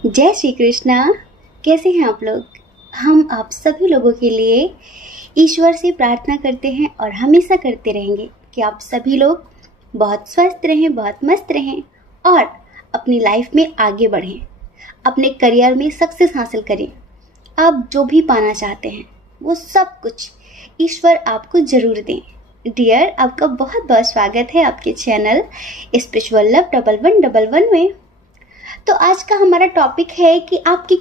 जय श्री कृष्णा। कैसे हैं आप लोग? हम आप सभी लोगों के लिए ईश्वर से प्रार्थना करते हैं और हमेशा करते रहेंगे कि आप सभी लोग बहुत स्वस्थ रहें, बहुत मस्त रहें और अपनी लाइफ में आगे बढ़ें, अपने करियर में सक्सेस हासिल करें। आप जो भी पाना चाहते हैं वो सब कुछ ईश्वर आपको जरूर दें। डियर, आपका बहुत बहुत स्वागत है आपके चैनल स्पिरिचुअल लव 1111 में। तो आज का हमारा टॉपिक है कि आपकी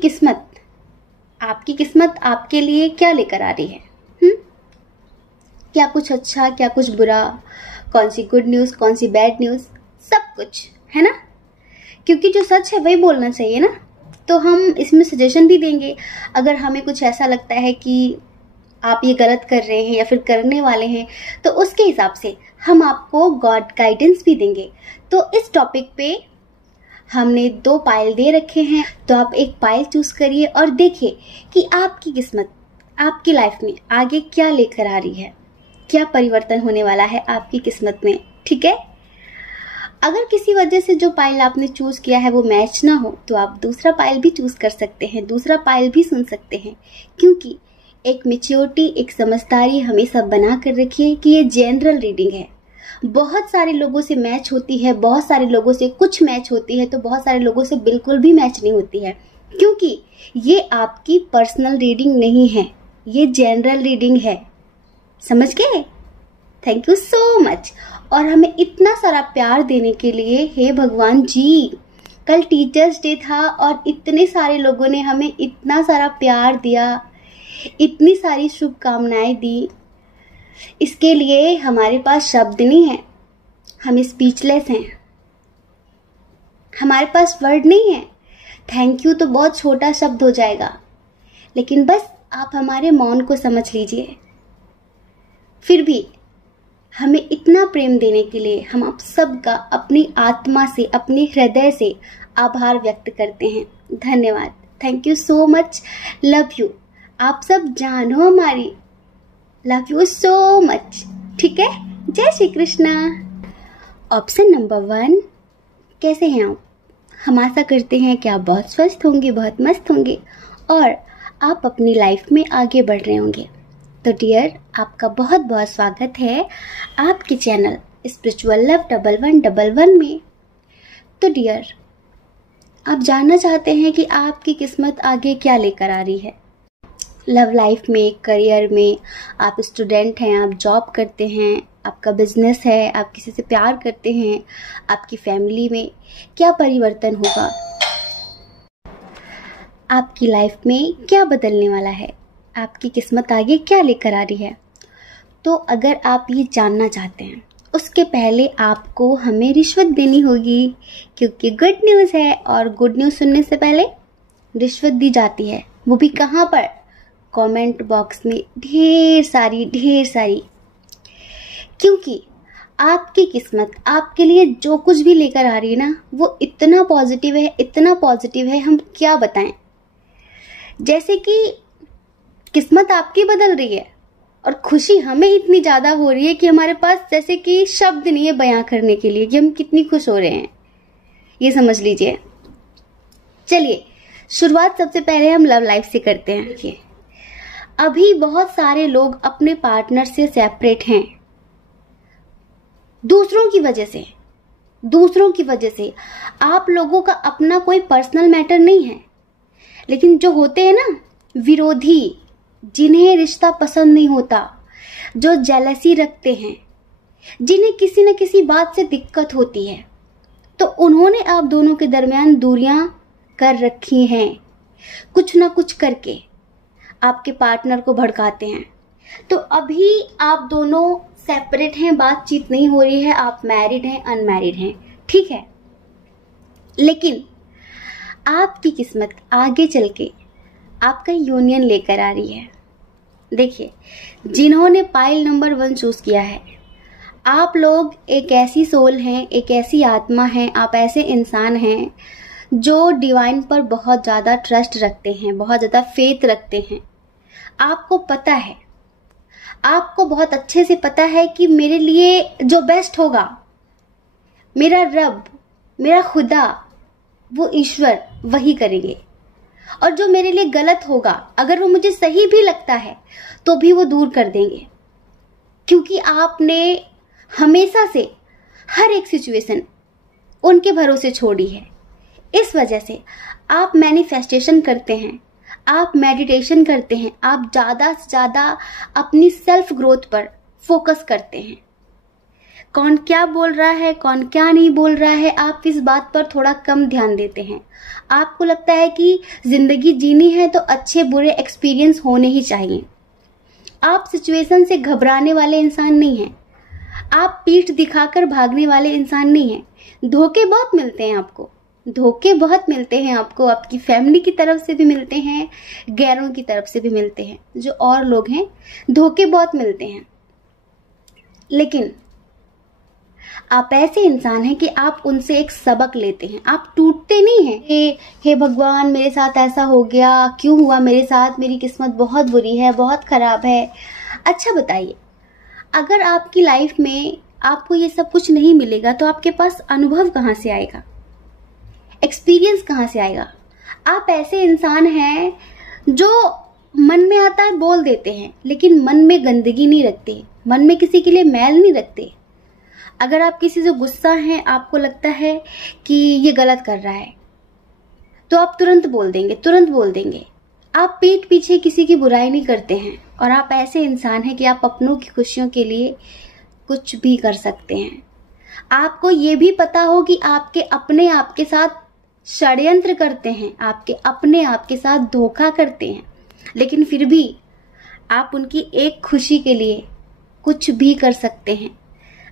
किस्मत आपके लिए क्या लेकर आ रही है। क्या कुछ अच्छा, क्या कुछ बुरा, कौन सी गुड न्यूज़, कौन सी बैड न्यूज़, सब कुछ है ना। क्योंकि जो सच है वही बोलना चाहिए ना। तो हम इसमें सजेशन भी देंगे। अगर हमें कुछ ऐसा लगता है कि आप ये गलत कर रहे हैं या फिर करने वाले हैं, तो उसके हिसाब से हम आपको गॉड गाइडेंस भी देंगे। तो इस टॉपिक पे हमने 2 पायल दे रखे हैं, तो आप एक पायल चूज करिए और देखिए कि आपकी किस्मत आपकी लाइफ में आगे क्या लेकर आ रही है, क्या परिवर्तन होने वाला है आपकी किस्मत में। ठीक है। अगर किसी वजह से जो पायल आपने चूज किया है वो मैच ना हो, तो आप दूसरा पायल भी चूज कर सकते हैं, दूसरा पायल भी सुन सकते हैं। क्योंकि एक मैच्योरिटी, एक समझदारी हमेशा बना कर रखिए कि ये जनरल रीडिंग है। बहुत सारे लोगों से मैच होती है, बहुत सारे लोगों से कुछ मैच होती है, तो बहुत सारे लोगों से बिल्कुल भी मैच नहीं होती है। क्योंकि ये आपकी पर्सनल रीडिंग नहीं है, ये जनरल रीडिंग है। समझ गए? Thank you so much. और हमें इतना सारा प्यार देने के लिए, हे भगवान जी, कल टीचर्स डे था और इतने सारे लोगों ने हमें इतना सारा प्यार दिया, इतनी सारी शुभकामनाएं दी। इसके लिए हमारे पास शब्द नहीं है, हम स्पीचलेस हैं, हमारे पास वर्ड नहीं है। थैंक यू तो बहुत छोटा शब्द हो जाएगा, लेकिन बस आप हमारे मौन को समझ लीजिए। फिर भी हमें इतना प्रेम देने के लिए हम आप सबका अपनी आत्मा से, अपने हृदय से आभार व्यक्त करते हैं। धन्यवाद। Thank you so much. Love you. आप सब जान हो हमारी। Love you so much. ठीक है। जय श्री कृष्णा। ऑप्शन नंबर 1, कैसे हैं आप? हम आशा करते हैं कि आप बहुत स्वस्थ होंगे, बहुत मस्त होंगे और आप अपनी लाइफ में आगे बढ़ रहे होंगे। तो डियर, आपका बहुत बहुत स्वागत है आपके चैनल स्पिरिचुअल लव 1111 में। तो डियर, आप जानना चाहते हैं कि आपकी किस्मत आगे क्या लेकर आ रही है। लव लाइफ में, करियर में, आप स्टूडेंट हैं, आप जॉब करते हैं, आपका बिजनेस है, आप किसी से प्यार करते हैं, आपकी फैमिली में क्या परिवर्तन होगा, आपकी लाइफ में क्या बदलने वाला है, आपकी किस्मत आगे क्या लेकर आ रही है। तो अगर आप ये जानना चाहते हैं, उसके पहले आपको हमें रिश्वत देनी होगी, क्योंकि गुड न्यूज़ है और गुड न्यूज़ सुनने से पहले रिश्वत दी जाती है। वो भी कहाँ पर? कमेंट बॉक्स में ढेर सारी। क्योंकि आपकी किस्मत आपके लिए जो कुछ भी लेकर आ रही है ना, वो इतना पॉजिटिव है, इतना पॉजिटिव है, हम क्या बताएं। जैसे कि किस्मत आपकी बदल रही है और खुशी हमें इतनी ज़्यादा हो रही है कि हमारे पास जैसे कि शब्द नहीं है बयां करने के लिए कि हम कितनी खुश हो रहे हैं। ये समझ लीजिए। चलिए, शुरुआत सबसे पहले हम लव लाइफ से करते हैं। देखिए, अभी बहुत सारे लोग अपने पार्टनर से सेपरेट हैं, दूसरों की वजह से। आप लोगों का अपना कोई पर्सनल मैटर नहीं है, लेकिन जो होते हैं ना विरोधी, जिन्हें रिश्ता पसंद नहीं होता, जो जेलसी रखते हैं, जिन्हें किसी न किसी बात से दिक्कत होती है, तो उन्होंने आप दोनों के दरमियान दूरियां कर रखी हैं। कुछ ना कुछ करके आपके पार्टनर को भड़काते हैं। तो अभी आप दोनों सेपरेट हैं, बातचीत नहीं हो रही है, आप मैरिड हैं, अनमैरिड हैं, ठीक है। लेकिन आपकी किस्मत आगे चल के आपका यूनियन लेकर आ रही है। देखिए, जिन्होंने पाइल नंबर 1 चूज किया है, आप लोग एक ऐसी सोल हैं, एक ऐसी आत्मा हैं, आप ऐसे इंसान हैं जो डिवाइन पर बहुत ज़्यादा ट्रस्ट रखते हैं, बहुत ज़्यादा फेथ रखते हैं। आपको पता है, आपको बहुत अच्छे से पता है कि मेरे लिए जो बेस्ट होगा, मेरा रब, मेरा खुदा वो ईश्वर वही करेंगे। और जो मेरे लिए गलत होगा, अगर वो मुझे सही भी लगता है तो भी वो दूर कर देंगे, क्योंकि आपने हमेशा से हर एक सिचुएशन उनके भरोसे छोड़ी है। इस वजह से आप मैनिफेस्टेशन करते हैं, आप मेडिटेशन करते हैं, आप ज़्यादा से ज़्यादा अपनी सेल्फ ग्रोथ पर फोकस करते हैं। कौन क्या बोल रहा है, कौन क्या नहीं बोल रहा है, आप इस बात पर थोड़ा कम ध्यान देते हैं। आपको लगता है कि जिंदगी जीनी है तो अच्छे बुरे एक्सपीरियंस होने ही चाहिए। आप सिचुएशन से घबराने वाले इंसान नहीं हैं। आप पीठ दिखाकर भागने वाले इंसान नहीं हैं। धोखे बहुत मिलते हैं आपको, धोखे बहुत मिलते हैं आपको, आपकी फैमिली की तरफ से भी मिलते हैं, गैरों की तरफ से भी मिलते हैं, जो और लोग हैं, धोखे बहुत मिलते हैं। लेकिन आप ऐसे इंसान हैं कि आप उनसे एक सबक लेते हैं, आप टूटते नहीं हैं। हे भगवान, मेरे साथ ऐसा हो गया, क्यों हुआ मेरे साथ, मेरी किस्मत बहुत बुरी है, बहुत खराब है। अच्छा बताइए, अगर आपकी लाइफ में आपको ये सब कुछ नहीं मिलेगा तो आपके पास अनुभव कहाँ से आएगा, एक्सपीरियंस कहाँ से आएगा? आप ऐसे इंसान हैं जो मन में आता है बोल देते हैं, लेकिन मन में गंदगी नहीं रखते, मन में किसी के लिए मैल नहीं रखते। अगर आप किसी से गुस्सा हैं, आपको लगता है कि ये गलत कर रहा है, तो आप तुरंत बोल देंगे, तुरंत बोल देंगे। आप पीठ पीछे किसी की बुराई नहीं करते हैं, और आप ऐसे इंसान हैं कि आप अपनों की खुशियों के लिए कुछ भी कर सकते हैं। आपको ये भी पता हो कि आपके अपने आपके साथ षड्यंत्र करते हैं, आपके अपने आपके साथ धोखा करते हैं, लेकिन फिर भी आप उनकी एक खुशी के लिए कुछ भी कर सकते हैं।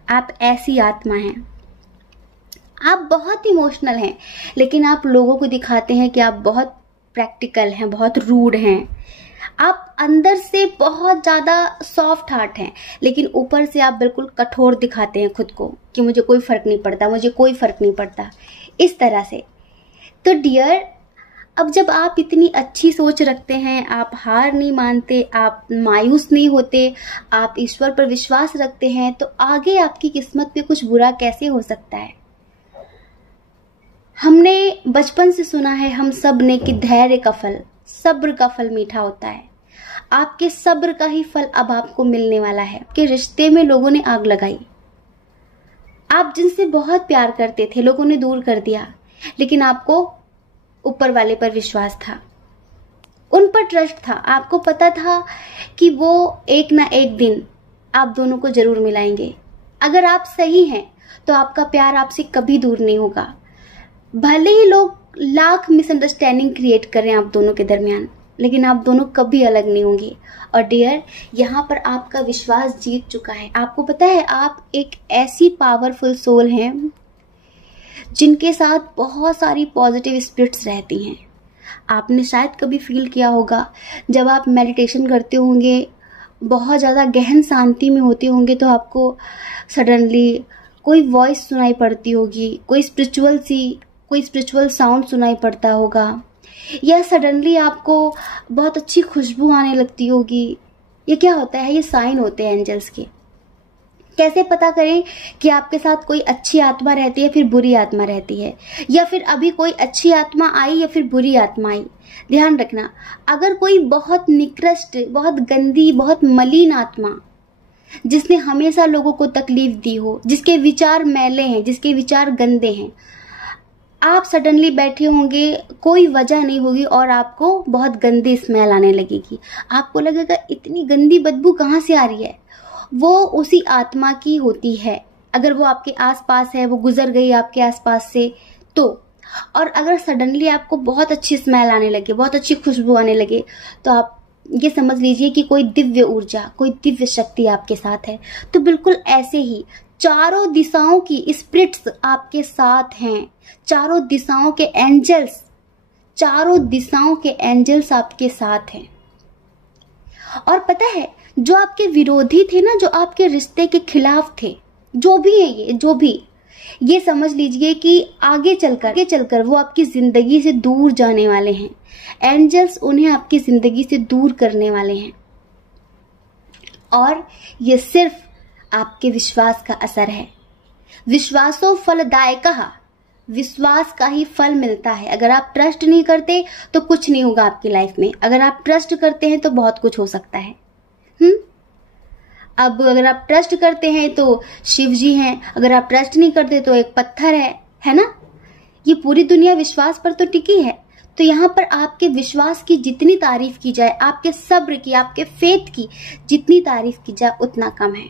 आप ऐसी आत्मा हैं। आप बहुत इमोशनल हैं, लेकिन आप लोगों को दिखाते हैं कि आप बहुत प्रैक्टिकल हैं, बहुत रूड हैं। आप अंदर से बहुत ज़्यादा सॉफ्ट हार्ट हैं, लेकिन ऊपर से आप बिल्कुल कठोर दिखाते हैं खुद को कि मुझे कोई फ़र्क नहीं पड़ता, मुझे कोई फ़र्क नहीं पड़ता, इस तरह से। तो डियर, अब जब आप इतनी अच्छी सोच रखते हैं, आप हार नहीं मानते, आप मायूस नहीं होते, आप ईश्वर पर विश्वास रखते हैं, तो आगे आपकी किस्मत में कुछ बुरा कैसे हो सकता है? हमने बचपन से सुना है हम सब ने कि धैर्य का फल, सब्र का फल मीठा होता है। आपके सब्र का ही फल अब आपको मिलने वाला है। आपके रिश्ते में लोगों ने आग लगाई, आप जिनसे बहुत प्यार करते थे लोगों ने दूर कर दिया, लेकिन आपको ऊपर वाले पर विश्वास था, उन पर ट्रस्ट था। आपको पता था कि वो एक ना एक दिन आप दोनों को जरूर मिलाएंगे। अगर आप सही हैं तो आपका प्यार आपसे कभी दूर नहीं होगा, भले ही लोग लाख मिसअंडरस्टैंडिंग क्रिएट करें आप दोनों के दरमियान, लेकिन आप दोनों कभी अलग नहीं होंगे। और डियर, यहाँ पर आपका विश्वास जीत चुका है। आपको पता है आप एक ऐसी पावरफुल सोल हैं जिनके साथ बहुत सारी पॉजिटिव स्पिरिट्स रहती हैं। आपने शायद कभी फील किया होगा, जब आप मेडिटेशन करते होंगे, बहुत ज़्यादा गहन शांति में होते होंगे, तो आपको सडनली कोई वॉइस सुनाई पड़ती होगी, कोई स्पिरिचुअल साउंड सुनाई पड़ता होगा, या सडनली आपको बहुत अच्छी खुशबू आने लगती होगी। ये क्या होता है? ये साइन होते हैं एंजल्स के। कैसे पता करें कि आपके साथ कोई अच्छी आत्मा रहती है फिर बुरी आत्मा रहती है, या फिर अभी कोई अच्छी आत्मा आई या फिर बुरी आत्मा आई? ध्यान रखना, अगर कोई बहुत निकृष्ट, बहुत गंदी, बहुत मलिन आत्मा जिसने हमेशा लोगों को तकलीफ दी हो, जिसके विचार मैले हैं, जिसके विचार गंदे हैं, आप सडनली बैठे होंगे, कोई वजह नहीं होगी और आपको बहुत गंदी स्मेल आने लगेगी। आपको लगेगा इतनी गंदी बदबू कहाँ से आ रही है? वो उसी आत्मा की होती है। अगर वो आपके आसपास है, वो गुजर गई आपके आसपास से तो। और अगर सडनली आपको बहुत अच्छी स्मेल आने लगे, बहुत अच्छी खुशबू आने लगे, तो आप ये समझ लीजिए कि कोई दिव्य ऊर्जा, कोई दिव्य शक्ति आपके साथ है। तो बिल्कुल ऐसे ही चारों दिशाओं की स्पिरिट्स आपके साथ हैं, चारों दिशाओं के एंजल्स आपके साथ हैं। और पता है, जो आपके विरोधी थे ना, जो आपके रिश्ते के खिलाफ थे, जो भी है ये समझ लीजिए कि आगे चलकर वो आपकी जिंदगी से दूर जाने वाले हैं। एंजल्स उन्हें आपकी जिंदगी से दूर करने वाले हैं, और ये सिर्फ आपके विश्वास का असर है। विश्वासो फलदायकः विश्वास का ही फल मिलता है। अगर आप ट्रस्ट नहीं करते तो कुछ नहीं होगा आपकी लाइफ में, अगर आप ट्रस्ट करते हैं तो बहुत कुछ हो सकता है। अब अगर आप ट्रस्ट करते हैं तो शिव जी हैं, अगर आप ट्रस्ट नहीं करते तो एक पत्थर है ना। ये पूरी दुनिया विश्वास पर तो टिकी है। तो यहाँ पर आपके विश्वास की जितनी तारीफ की जाए, आपके सब्र की, आपके फेथ की जितनी तारीफ की जाए उतना कम है।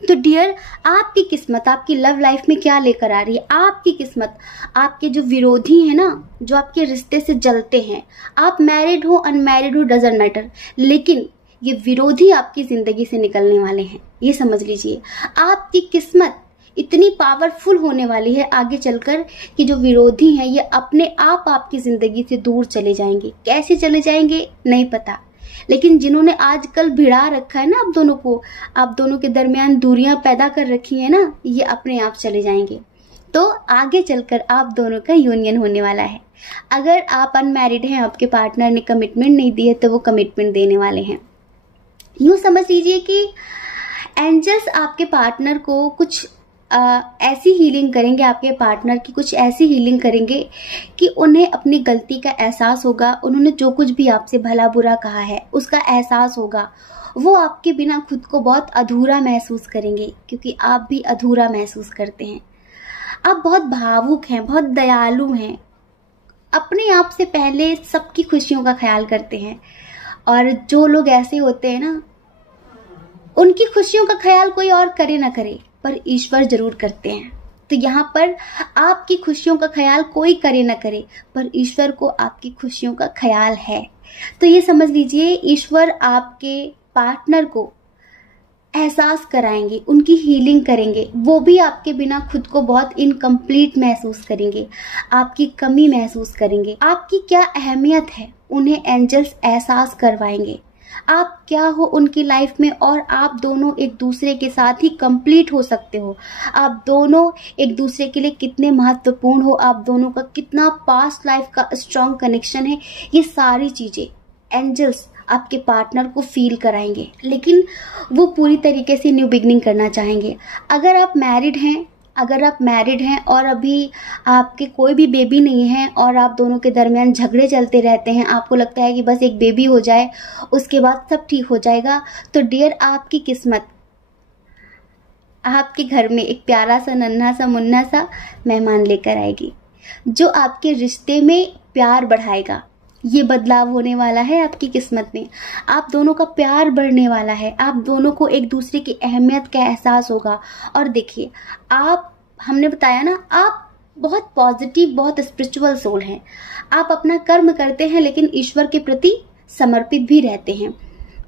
तो डियर, आपकी किस्मत आपकी लव लाइफ में क्या लेकर आ रही है? आपकी किस्मत, आपके जो विरोधी हैं ना, जो आपके रिश्ते से जलते हैं, आप मैरिड हो अनमैरिड हो डजंट मैटर, लेकिन ये विरोधी आपकी जिंदगी से निकलने वाले हैं, ये समझ लीजिए। आपकी किस्मत इतनी पावरफुल होने वाली है आगे चलकर कि जो विरोधी हैं ये अपने आप आपकी जिंदगी से दूर चले जाएंगे। कैसे चले जाएंगे नहीं पता, लेकिन जिन्होंने आजकल भिड़ा रखा है ना आप दोनों को, आप दोनों के दरमियान दूरियां पैदा कर रखी है ना, ये अपने आप चले जाएंगे। तो आगे चलकर आप दोनों का यूनियन होने वाला है। अगर आप अनमैरिड हैं, आपके पार्टनर ने कमिटमेंट नहीं दी है, तो वो कमिटमेंट देने वाले हैं। यूं समझ लीजिए कि एंजल्स आपके पार्टनर को कुछ ऐसी हीलिंग करेंगे, आपके पार्टनर की कुछ ऐसी हीलिंग करेंगे कि उन्हें अपनी गलती का एहसास होगा। उन्होंने जो कुछ भी आपसे भला बुरा कहा है उसका एहसास होगा। वो आपके बिना खुद को बहुत अधूरा महसूस करेंगे, क्योंकि आप भी अधूरा महसूस करते हैं। आप बहुत भावुक हैं, बहुत दयालु हैं, अपने आप से पहले सबकी खुशियों का ख्याल करते हैं। और जो लोग ऐसे होते हैं ना, उनकी खुशियों का ख्याल कोई और करे ना करे, पर ईश्वर जरूर करते हैं। तो यहाँ पर आपकी खुशियों का ख्याल कोई करे ना करे, पर ईश्वर को आपकी खुशियों का ख्याल है। तो ये समझ लीजिए, ईश्वर आपके पार्टनर को एहसास कराएंगे, उनकी हीलिंग करेंगे। वो भी आपके बिना खुद को बहुत इनकम्प्लीट महसूस करेंगे, आपकी कमी महसूस करेंगे। आपकी क्या अहमियत है उन्हें एंजल्स एहसास करवाएंगे। आप क्या हो उनकी लाइफ में, और आप दोनों एक दूसरे के साथ ही कंप्लीट हो सकते हो। आप दोनों एक दूसरे के लिए कितने महत्वपूर्ण हो, आप दोनों का कितना पास्ट लाइफ का स्ट्रॉन्ग कनेक्शन है, ये सारी चीजें एंजल्स आपके पार्टनर को फील कराएंगे। लेकिन वो पूरी तरीके से न्यू बिगनिंग करना चाहेंगे। अगर आप मैरिड हैं और अभी आपके कोई भी बेबी नहीं है और आप दोनों के दरमियान झगड़े चलते रहते हैं, आपको लगता है कि बस एक बेबी हो जाए उसके बाद सब ठीक हो जाएगा, तो डियर, आपकी किस्मत आपके घर में एक प्यारा सा नन्हा सा मुन्ना सा मेहमान लेकर आएगी, जो आपके रिश्ते में प्यार बढ़ाएगा। ये बदलाव होने वाला है आपकी किस्मत में। आप दोनों का प्यार बढ़ने वाला है, आप दोनों को एक दूसरे की अहमियत का एहसास होगा। और देखिए, हमने बताया ना, आप बहुत पॉजिटिव, बहुत स्पिरिचुअल सोल हैं। आप अपना कर्म करते हैं लेकिन ईश्वर के प्रति समर्पित भी रहते हैं।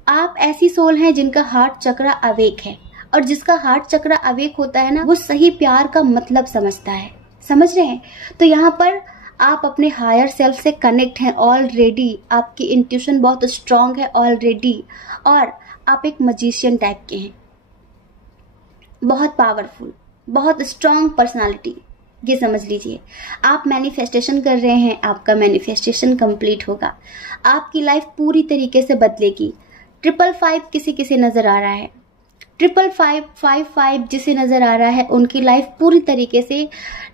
आप ऐसी सोल हैं जिनका हार्ट चक्र अवेक है, और जिसका हार्ट चक्र अवेक होता है ना, वो सही प्यार का मतलब समझता है। समझ रहे हैं? तो यहाँ पर आप अपने हायर सेल्फ से कनेक्ट हैं ऑलरेडी, आपकी इंट्यूशन बहुत स्ट्रांग है ऑलरेडी, और आप एक मजिशियन टाइप के हैं, बहुत पावरफुल, बहुत स्ट्रांग पर्सनालिटी। ये समझ लीजिए, आप मैनिफेस्टेशन कर रहे हैं, आपका मैनिफेस्टेशन कंप्लीट होगा, आपकी लाइफ पूरी तरीके से बदलेगी। 555 किसी नजर आ रहा है, 555 जिसे नजर आ रहा है, उनकी लाइफ पूरी तरीके से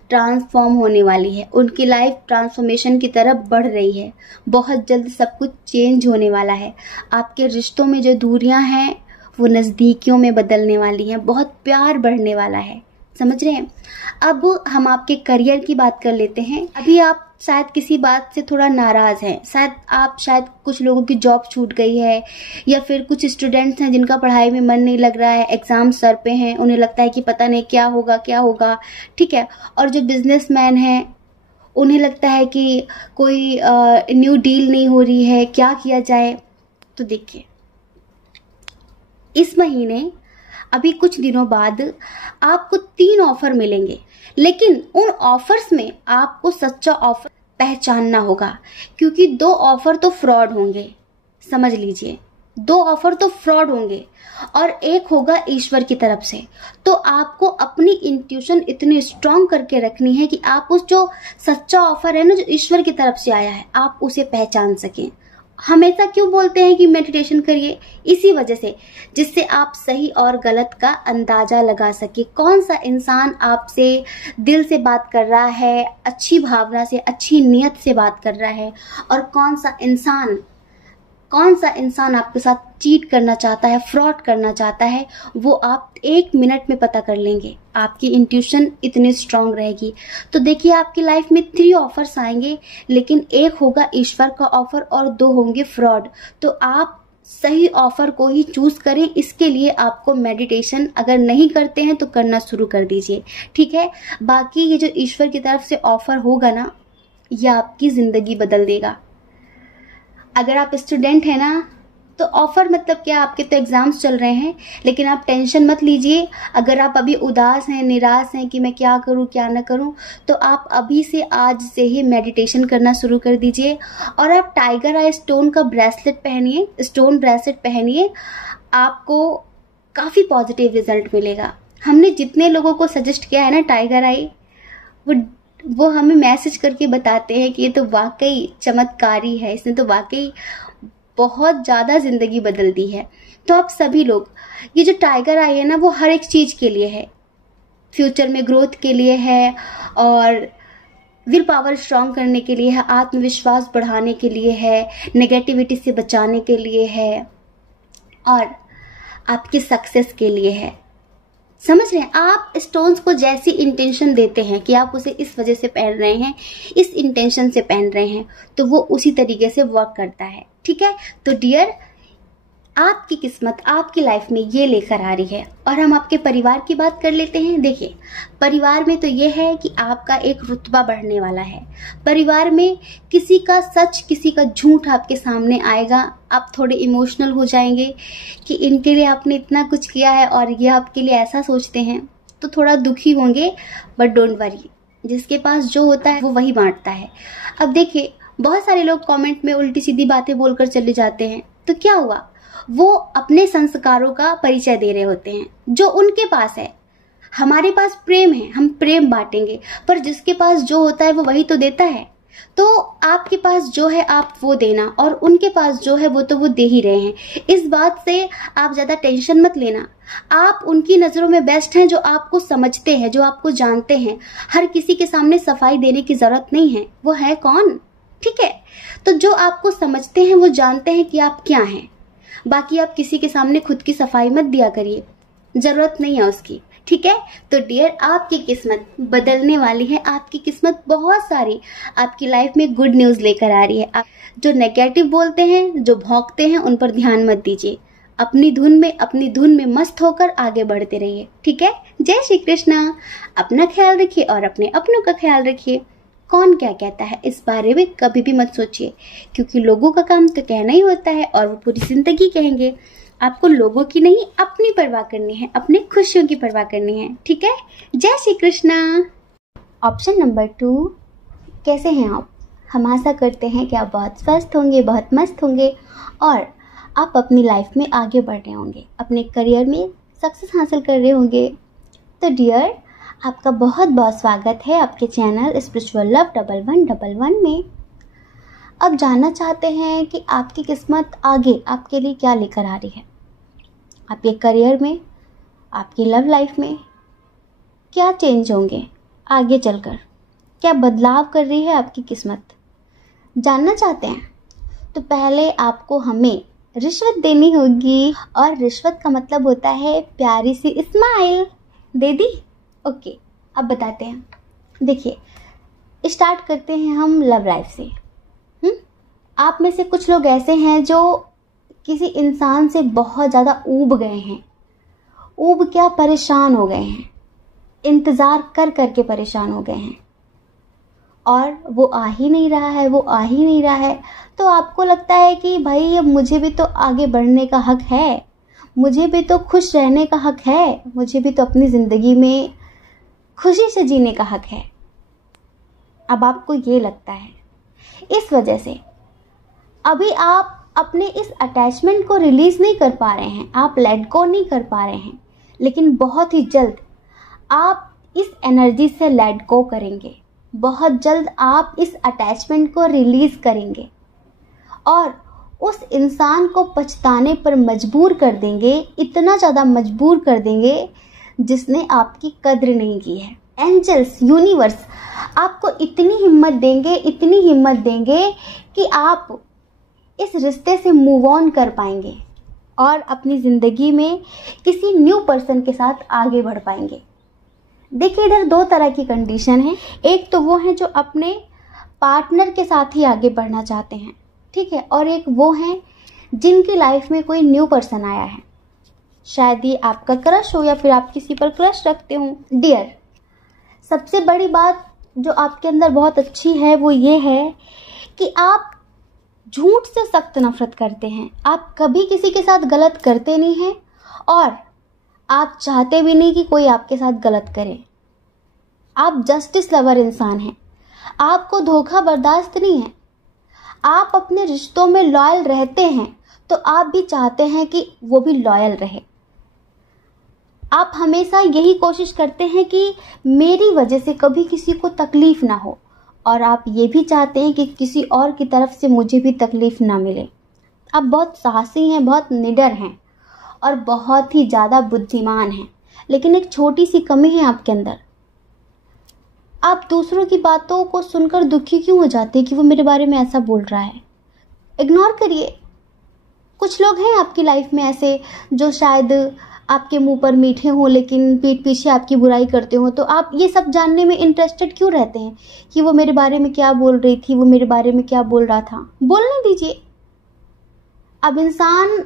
ट्रांसफॉर्म होने वाली है। उनकी लाइफ ट्रांसफॉर्मेशन की तरफ बढ़ रही है। बहुत जल्द सब कुछ चेंज होने वाला है। आपके रिश्तों में जो दूरियां हैं वो नज़दीकियों में बदलने वाली हैं। बहुत प्यार बढ़ने वाला है। समझ रहे हैं? अब हम आपके करियर की बात कर लेते हैं। अभी आप शायद किसी बात से थोड़ा नाराज हैं, शायद कुछ लोगों की जॉब छूट गई है, या फिर कुछ स्टूडेंट्स हैं जिनका पढ़ाई में मन नहीं लग रहा है, एग्जाम सर पे हैं, उन्हें लगता है कि पता नहीं क्या होगा, ठीक है। और जो बिजनेसमैन हैं उन्हें लगता है कि कोई न्यू डील नहीं हो रही है, क्या किया जाए। तो देखिए, इस महीने अभी कुछ दिनों बाद आपको 3 ऑफर मिलेंगे, लेकिन उन ऑफर्स में आपको सच्चा ऑफर पहचानना होगा, क्योंकि 2 ऑफर तो फ्रॉड होंगे। समझ लीजिए, 2 ऑफर तो फ्रॉड होंगे और एक होगा ईश्वर की तरफ से। तो आपको अपनी इंट्यूशन इतनी स्ट्रांग करके रखनी है कि आप उस जो सच्चा ऑफर है ना, जो ईश्वर की तरफ से आया है, आप उसे पहचान सकें। हमेशा क्यों बोलते हैं कि मेडिटेशन करिए? इसी वजह से, जिससे आप सही और गलत का अंदाजा लगा सके। कौन सा इंसान आपसे दिल से बात कर रहा है, अच्छी भावना से, अच्छी नीयत से बात कर रहा है, और कौन सा इंसान आपके साथ चीट करना चाहता है, फ्रॉड करना चाहता है, वो आप 1 मिनट में पता कर लेंगे। आपकी इंट्यूशन इतनी स्ट्रांग रहेगी। तो देखिए, आपकी लाइफ में 3 ऑफर्स आएंगे, लेकिन एक होगा ईश्वर का ऑफर और 2 होंगे फ्रॉड। तो आप सही ऑफर को ही चूज करें। इसके लिए आपको मेडिटेशन अगर नहीं करते हैं तो करना शुरू कर दीजिए, ठीक है। बाकी ये जो ईश्वर की तरफ से ऑफर होगा ना, ये आपकी जिंदगी बदल देगा। अगर आप स्टूडेंट हैं ना, तो ऑफर मतलब क्या, आपके तो एग्जाम्स चल रहे हैं, लेकिन आप टेंशन मत लीजिए। अगर आप अभी उदास हैं, निराश हैं कि मैं क्या करूं क्या ना करूं, तो आप अभी से, आज से ही मेडिटेशन करना शुरू कर दीजिए। और आप टाइगर आई स्टोन का ब्रेसलेट पहनिए, स्टोन ब्रेसलेट पहनिए, आपको काफ़ी पॉजिटिव रिजल्ट मिलेगा। हमने जितने लोगों को सजेस्ट किया है ना टाइगर आई, वो हमें मैसेज करके बताते हैं कि ये तो वाकई चमत्कारी है, इसने तो वाकई बहुत ज़्यादा ज़िंदगी बदल दी है। तो आप सभी लोग, ये जो टाइगर आई है ना, वो हर एक चीज़ के लिए है। फ्यूचर में ग्रोथ के लिए है, और विल पावर स्ट्रांग करने के लिए है, आत्मविश्वास बढ़ाने के लिए है, नेगेटिविटी से बचाने के लिए है, और आपकी सक्सेस के लिए है। समझ रहे हैं? आप स्टोन्स को जैसी इंटेंशन देते हैं कि आप उसे इस वजह से पहन रहे हैं, इस इंटेंशन से पहन रहे हैं, तो वो उसी तरीके से वर्क करता है, ठीक है। तो डियर, आपकी किस्मत आपकी लाइफ में ये लेकर आ रही है। और हम आपके परिवार की बात कर लेते हैं। देखिए, परिवार में तो ये है कि आपका एक रुतबा बढ़ने वाला है। परिवार में किसी का सच, किसी का झूठ आपके सामने आएगा। आप थोड़े इमोशनल हो जाएंगे कि इनके लिए आपने इतना कुछ किया है और ये आपके लिए ऐसा सोचते हैं, तो थोड़ा दुखी होंगे। बट डोंट वरी, जिसके पास जो होता है वो वही बांटता है। अब देखिए, बहुत सारे लोग कमेंट में उल्टी सीधी बातें बोलकर चले जाते हैं, तो क्या हुआ? वो अपने संस्कारों का परिचय दे रहे होते हैं जो उनके पास है। हमारे पास प्रेम है, हम प्रेम बांटेंगे, पर जिसके पास जो होता है वो वही तो देता है। तो आपके पास जो है आप वो देना, और उनके पास जो है वो तो वो दे ही रहे हैं। इस बात से आप ज़्यादा टेंशन मत लेना। आप उनकी नज़रों में बेस्ट हैं, जो आपको समझते हैं, जो आपको जानते हैं। हर किसी के सामने सफाई देने की ज़रूरत नहीं है। वो है कौन? ठीक है। तो जो आपको समझते हैं वो जानते हैं कि आप क्या हैं। बाकी आप किसी के सामने खुद की सफाई मत दिया करिए, जरूरत नहीं है उसकी, ठीक है। तो डियर, आपकी किस्मत बदलने वाली है। आपकी किस्मत बहुत सारी आपकी लाइफ में गुड न्यूज़ लेकर आ रही है। आप जो नेगेटिव बोलते हैं, जो भौंकते हैं, उन पर ध्यान मत दीजिए। अपनी धुन में मस्त होकर आगे बढ़ते रहिए, ठीक है। जय श्री कृष्णा। अपना ख्याल रखिए और अपने अपनों का ख्याल रखिए। कौन क्या कहता है इस बारे में कभी भी मत सोचिए, क्योंकि लोगों का काम तो कहना ही होता है और वो पूरी जिंदगी कहेंगे। आपको लोगों की नहीं, अपनी परवाह करनी है, अपनी खुशियों की परवाह करनी है, ठीक है। जय श्री कृष्णा। ऑप्शन नंबर 2, कैसे हैं आप? हम आशा करते हैं कि आप बहुत स्वस्थ होंगे, बहुत मस्त होंगे, और आप अपनी लाइफ में आगे बढ़ रहे होंगे, अपने करियर में सक्सेस हासिल कर रहे होंगे। तो डियर, आपका बहुत बहुत स्वागत है आपके चैनल स्पिरिचुअल लव 1111 में। अब जानना चाहते हैं कि आपकी किस्मत आगे आपके लिए क्या लेकर आ रही है। आपके करियर में, आपकी लव लाइफ में क्या चेंज होंगे आगे चलकर, क्या बदलाव कर रही है आपकी किस्मत, जानना चाहते हैं? तो पहले आपको हमें रिश्वत देनी होगी, और रिश्वत का मतलब होता है प्यारी सी स्माइल। दे दी? ओके, अब बताते हैं। देखिए, स्टार्ट करते हैं हम लव लाइफ से। आप में से कुछ लोग ऐसे हैं जो किसी इंसान से बहुत ज़्यादा ऊब गए हैं। ऊब क्या, परेशान हो गए हैं, इंतज़ार कर करके परेशान हो गए हैं, और वो आ ही नहीं रहा है, वो आ ही नहीं रहा है। तो आपको लगता है कि भाई, अब मुझे भी तो आगे बढ़ने का हक है, मुझे भी तो खुश रहने का हक है, मुझे भी तो अपनी ज़िंदगी में खुशी से जीने का हक है। अब आपको ये लगता है, इस वजह से अभी आप अपने इस अटैचमेंट को रिलीज नहीं कर पा रहे हैं, आप लेट गो नहीं कर पा रहे हैं। लेकिन बहुत ही जल्द आप इस एनर्जी से लेट गो करेंगे, बहुत जल्द आप इस अटैचमेंट को रिलीज करेंगे, और उस इंसान को पछताने पर मजबूर कर देंगे, इतना ज़्यादा मजबूर कर देंगे जिसने आपकी कद्र नहीं की है। एंजल्स, यूनिवर्स आपको इतनी हिम्मत देंगे, इतनी हिम्मत देंगे कि आप इस रिश्ते से मूव ऑन कर पाएंगे और अपनी ज़िंदगी में किसी न्यू पर्सन के साथ आगे बढ़ पाएंगे। देखिए, इधर दो तरह की कंडीशन है। एक तो वो हैं जो अपने पार्टनर के साथ ही आगे बढ़ना चाहते हैं, ठीक है, और एक वो हैं जिनकी लाइफ में कोई न्यू पर्सन आया है। शायद ये आपका क्रश हो या फिर आप किसी पर क्रश रखते हो। डियर, सबसे बड़ी बात जो आपके अंदर बहुत अच्छी है वो ये है कि आप झूठ से सख्त नफरत करते हैं। आप कभी किसी के साथ गलत करते नहीं हैं और आप चाहते भी नहीं कि कोई आपके साथ गलत करे। आप जस्टिस लवर इंसान हैं। आपको धोखा बर्दाश्त नहीं है। आप अपने रिश्तों में लॉयल रहते हैं तो आप भी चाहते हैं कि वो भी लॉयल रहे। आप हमेशा यही कोशिश करते हैं कि मेरी वजह से कभी किसी को तकलीफ ना हो, और आप ये भी चाहते हैं कि किसी और की तरफ से मुझे भी तकलीफ ना मिले। आप बहुत साहसी हैं, बहुत निडर हैं और बहुत ही ज़्यादा बुद्धिमान हैं, लेकिन एक छोटी सी कमी है आपके अंदर। आप दूसरों की बातों को सुनकर दुखी क्यों हो जाते हैं कि वो मेरे बारे में ऐसा बोल रहा है। इग्नोर करिए। कुछ लोग हैं आपकी लाइफ में ऐसे जो शायद आपके मुंह पर मीठे हों लेकिन पीठ पीछे आपकी बुराई करते हो, तो आप ये सब जानने में इंटरेस्टेड क्यों रहते हैं कि वो मेरे बारे में क्या बोल रही थी, वो मेरे बारे में क्या बोल रहा था। बोलने दीजिए। अब इंसान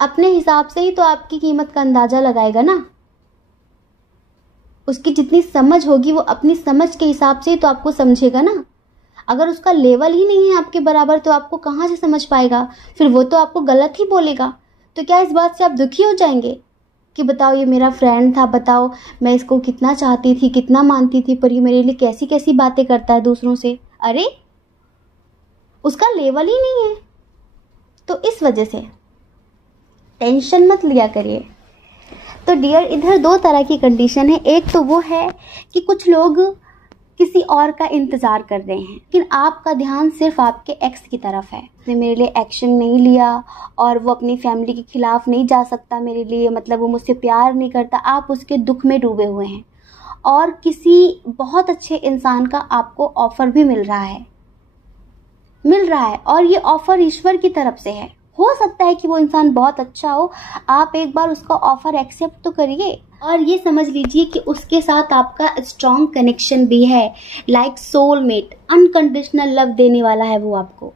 अपने हिसाब से ही तो आपकी कीमत का अंदाजा लगाएगा ना। उसकी जितनी समझ होगी वो अपनी समझ के हिसाब से ही तो आपको समझेगा ना। अगर उसका लेवल ही नहीं है आपके बराबर तो आपको कहाँ से समझ पाएगा। फिर वो तो आपको गलत ही बोलेगा। तो क्या इस बात से आप दुखी हो जाएंगे कि बताओ ये मेरा फ्रेंड था, बताओ मैं इसको कितना चाहती थी, कितना मानती थी, पर ये मेरे लिए कैसी कैसी बातें करता है दूसरों से। अरे उसका लेवल ही नहीं है। तो इस वजह से टेंशन मत लिया करिए। तो डियर, इधर दो तरह की कंडीशन है। एक तो वो है कि कुछ लोग किसी और का इंतज़ार कर रहे हैं, लेकिन आपका ध्यान सिर्फ आपके एक्स की तरफ है। उसने मेरे लिए एक्शन नहीं लिया और वो अपनी फैमिली के खिलाफ नहीं जा सकता मेरे लिए, मतलब वो मुझसे प्यार नहीं करता। आप उसके दुख में डूबे हुए हैं और किसी बहुत अच्छे इंसान का आपको ऑफ़र भी मिल रहा है और ये ऑफ़र ईश्वर की तरफ से है। हो सकता है कि वो इंसान बहुत अच्छा हो। आप एक बार उसका ऑफ़र एक्सेप्ट तो करिए और ये समझ लीजिए कि उसके साथ आपका स्ट्रॉन्ग कनेक्शन भी है, लाइक सोलमेट, अनकंडीशनल लव देने वाला है वो आपको।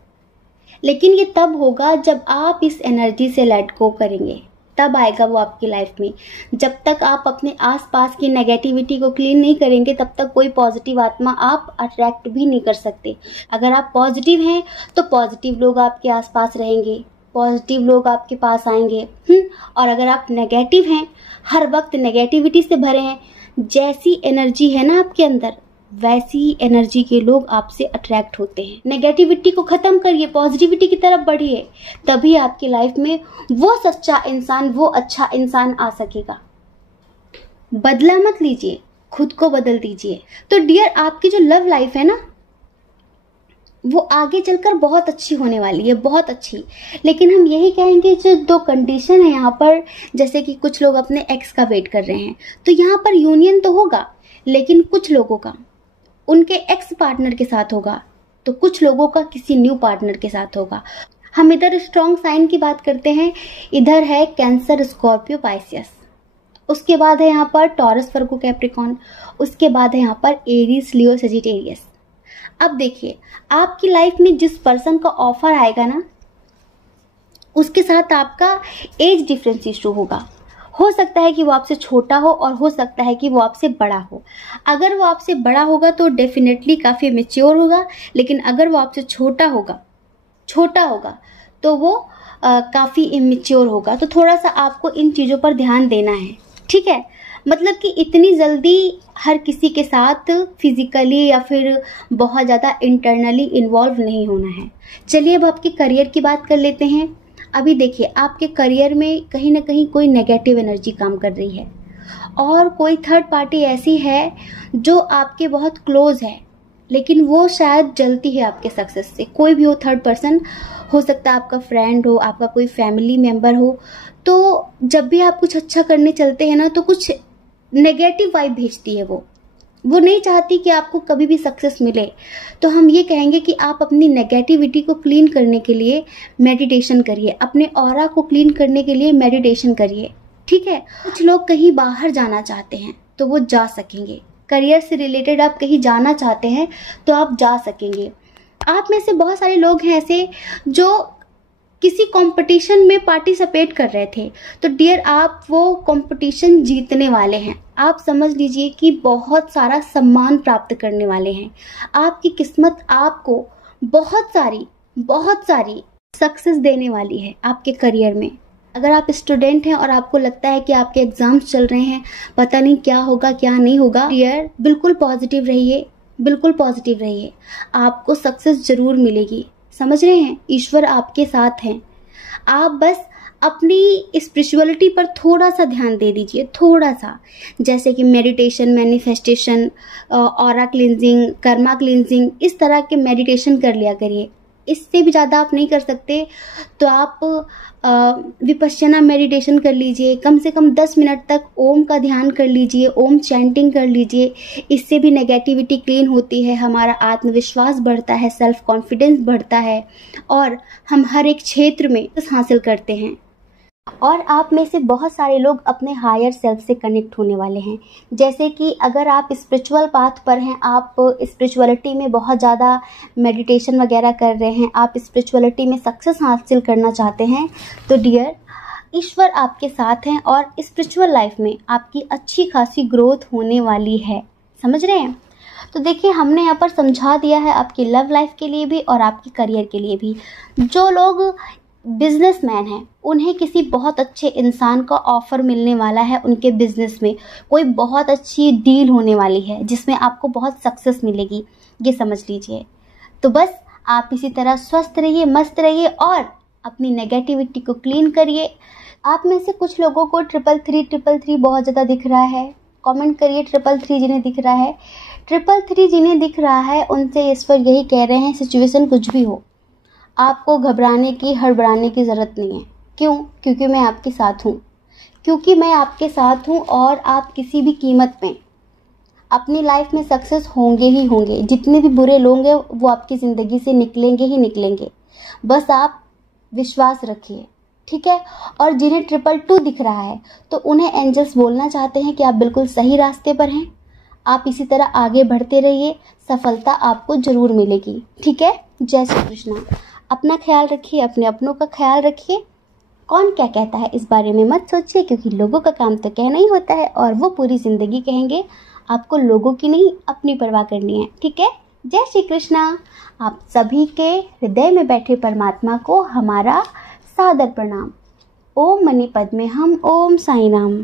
लेकिन ये तब होगा जब आप इस एनर्जी से लेट गो करेंगे, तब आएगा वो आपकी लाइफ में। जब तक आप अपने आसपास की नेगेटिविटी को क्लीन नहीं करेंगे तब तक कोई पॉजिटिव आत्मा आप अट्रैक्ट भी नहीं कर सकते। अगर आप पॉजिटिव हैं तो पॉजिटिव लोग आपके आसपास रहेंगे, पॉजिटिव लोग आपके पास आएंगे। और अगर आप नेगेटिव हैं, हर वक्त नेगेटिविटी से भरे हैं, जैसी एनर्जी है ना आपके अंदर वैसी ही एनर्जी के लोग आपसे अट्रैक्ट होते हैं। नेगेटिविटी को खत्म करिए, पॉजिटिविटी की तरफ बढ़िए, तभी आपकी लाइफ में वो सच्चा इंसान, वो अच्छा इंसान आ सकेगा। बदला मत लीजिए, खुद को बदल दीजिए। तो डियर, आपकी जो लव लाइफ है ना वो आगे चलकर बहुत अच्छी होने वाली है, बहुत अच्छी। लेकिन हम यही कहेंगे जो दो कंडीशन है यहाँ पर, जैसे कि कुछ लोग अपने एक्स का वेट कर रहे हैं तो यहाँ पर यूनियन तो होगा, लेकिन कुछ लोगों का उनके एक्स पार्टनर के साथ होगा तो कुछ लोगों का किसी न्यू पार्टनर के साथ होगा। हम इधर स्ट्रॉन्ग साइन की बात करते हैं। इधर है कैंसर, स्कॉर्पियो, पाइसियस। उसके बाद है यहाँ पर टॉरस, वर्गो, कैप्रिकॉर्न। उसके बाद है यहाँ पर एरीज, लियो, सजिटेरियस। अब देखिए, आपकी लाइफ में जिस पर्सन का ऑफर आएगा ना उसके साथ आपका एज डिफरेंस इशू होगा। हो सकता है कि वो आपसे छोटा हो और हो सकता है कि वो आपसे बड़ा हो। अगर वो आपसे बड़ा होगा तो डेफिनेटली काफ़ी मैच्योर होगा, लेकिन अगर वो आपसे छोटा होगा तो वो काफ़ी इमेच्योर होगा। तो थोड़ा सा आपको इन चीज़ों पर ध्यान देना है, ठीक है। मतलब कि इतनी जल्दी हर किसी के साथ फिजिकली या फिर बहुत ज़्यादा इंटरनली इन्वॉल्व नहीं होना है। चलिए अब आपके करियर की बात कर लेते हैं। अभी देखिए, आपके करियर में कहीं ना कहीं कोई नेगेटिव एनर्जी काम कर रही है और कोई थर्ड पार्टी ऐसी है जो आपके बहुत क्लोज है, लेकिन वो शायद जलती है आपके सक्सेस से। कोई भी हो, थर्ड पर्सन हो सकता है, आपका फ्रेंड हो, आपका कोई फैमिली मेंबर हो। तो जब भी आप कुछ अच्छा करने चलते हैं ना, तो कुछ नेगेटिव वाइब भेजती है वो नहीं चाहती कि आपको कभी भी सक्सेस मिले। तो हम ये कहेंगे कि आप अपनी नेगेटिविटी को क्लीन करने के लिए मेडिटेशन करिए, अपने ऑरा को क्लीन करने के लिए मेडिटेशन करिए, ठीक है। कुछ लोग कहीं बाहर जाना चाहते हैं तो वो जा सकेंगे, करियर से रिलेटेड आप कहीं जाना चाहते हैं तो आप जा सकेंगे। आप में से बहुत सारे लोग हैं ऐसे जो किसी कंपटीशन में पार्टिसिपेट कर रहे थे, तो डियर आप वो कंपटीशन जीतने वाले हैं। आप समझ लीजिए कि बहुत सारा सम्मान प्राप्त करने वाले हैं। आपकी किस्मत आपको बहुत सारी सक्सेस देने वाली है आपके करियर में। अगर आप स्टूडेंट हैं और आपको लगता है कि आपके एग्जाम्स चल रहे हैं, पता नहीं क्या होगा क्या नहीं होगा, डियर बिल्कुल पॉजिटिव रहिए, बिल्कुल पॉजिटिव रहिए, आपको सक्सेस जरूर मिलेगी। समझ रहे हैं, ईश्वर आपके साथ हैं। आप बस अपनी स्पिरिचुअलिटी पर थोड़ा सा ध्यान दे दीजिए, थोड़ा सा, जैसे कि meditation, manifestation, aura cleansing, Karma cleansing, इस तरह के मेडिटेशन कर लिया करिए। इससे भी ज़्यादा आप नहीं कर सकते तो आप विपश्यना मेडिटेशन कर लीजिए, कम से कम 10 मिनट तक ओम का ध्यान कर लीजिए, ओम चैंटिंग कर लीजिए। इससे भी नेगेटिविटी क्लीन होती है, हमारा आत्मविश्वास बढ़ता है, सेल्फ कॉन्फिडेंस बढ़ता है और हम हर एक क्षेत्र में हासिल करते हैं। और आप में से बहुत सारे लोग अपने हायर सेल्फ से कनेक्ट होने वाले हैं। जैसे कि अगर आप स्पिरिचुअल पाथ पर हैं, आप स्पिरिचुअलिटी में बहुत ज़्यादा मेडिटेशन वगैरह कर रहे हैं, आप स्पिरिचुअलिटी में सक्सेस हासिल करना चाहते हैं, तो डियर ईश्वर आपके साथ हैं और स्पिरिचुअल लाइफ में आपकी अच्छी खासी ग्रोथ होने वाली है। समझ रहे हैं? तो देखिए, हमने यहाँ पर समझा दिया है आपकी लव लाइफ के लिए भी और आपकी करियर के लिए भी। जो लोग बिजनेसमैन हैं, उन्हें किसी बहुत अच्छे इंसान का ऑफर मिलने वाला है, उनके बिजनेस में कोई बहुत अच्छी डील होने वाली है जिसमें आपको बहुत सक्सेस मिलेगी, ये समझ लीजिए। तो बस आप इसी तरह स्वस्थ रहिए, मस्त रहिए और अपनी नेगेटिविटी को क्लीन करिए। आप में से कुछ लोगों को 333 बहुत ज़्यादा दिख रहा है, कमेंट करिए 333 जिन्हें दिख रहा है। 333 जिन्हें दिख रहा है उनसे ईश्वर यही कह रहे हैं, सिचुएशन कुछ भी हो, आपको घबराने की, हड़बड़ाने की ज़रूरत नहीं है। क्यों? क्योंकि मैं आपके साथ हूँ, क्योंकि मैं आपके साथ हूँ और आप किसी भी कीमत में अपनी लाइफ में सक्सेस होंगे ही होंगे। जितने भी बुरे लोग हैं वो आपकी ज़िंदगी से निकलेंगे ही निकलेंगे, बस आप विश्वास रखिए, ठीक है। और जिन्हें 222 दिख रहा है तो उन्हें एंजल्स बोलना चाहते हैं कि आप बिल्कुल सही रास्ते पर हैं, आप इसी तरह आगे बढ़ते रहिए, सफलता आपको ज़रूर मिलेगी, ठीक है। जय श्री कृष्णा। अपना ख्याल रखिए, अपने अपनों का ख्याल रखिए। कौन क्या कहता है इस बारे में मत सोचिए, क्योंकि लोगों का काम तो कहना ही होता है और वो पूरी ज़िंदगी कहेंगे। आपको लोगों की नहीं, अपनी परवाह करनी है, ठीक है। जय श्री कृष्णा। आप सभी के हृदय में बैठे परमात्मा को हमारा सादर प्रणाम। ओम मणि पद्मे हम, ओम साई राम।